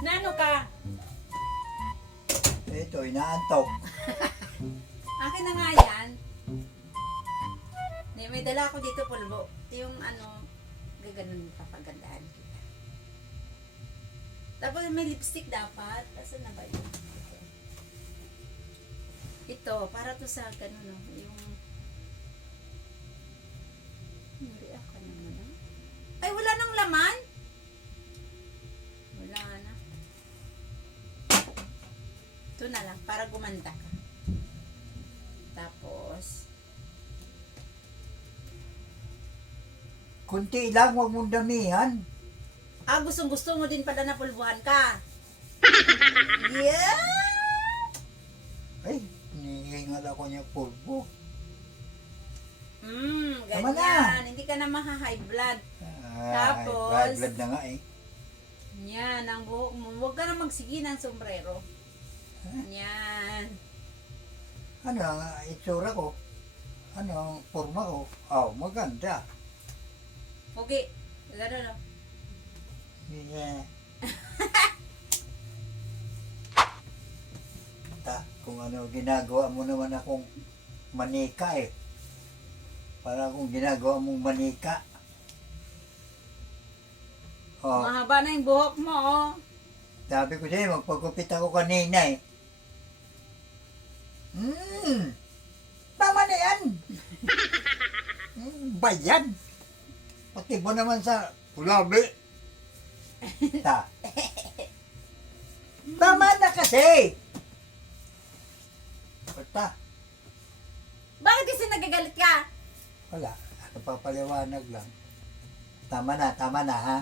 Nano ka? Ito, inaantok. Akin na nga yan. May dala ako dito pulbo. Yung ano, gaganon papagandaan kita. Tapos may lipstick dapat. Asan na ba yun? Ito, para to sa ganun, no? Yung react ka naman, no? Ay, wala nang laman? Wala na. Ito na lang, para gumanda ka. Tapos, Kunti lang, huwag mong damihan. gustong-gusto mo din pala na pulbuhan ka. Yeah! Ay, hinihingal ako niya pulbo. Tama Ganyan. na. Hindi ka na maha-high blood. Tapos, high blood na nga eh. Yan, ang buhok mo. Huwag ka na magsigi ng sombrero. Yan. Ano ang itsura ko? Ano ang forma ko? Oh, maganda. Okay. Gano'n, no? Yeah. Kung ano, ginagawa mo naman akong manika eh. Para kung ginagawa mong manika. Oh, Mahaba na yung buhok mo, oh. sabi ko sa'yo, magpagupit ako kanina eh. Tama na yan. Bayan. Pati ba naman sa ulabi? Tama na kasi. Basta, Bakit kasi nagagalit ka? wala. Napapaliwanag lang. Tama na ha.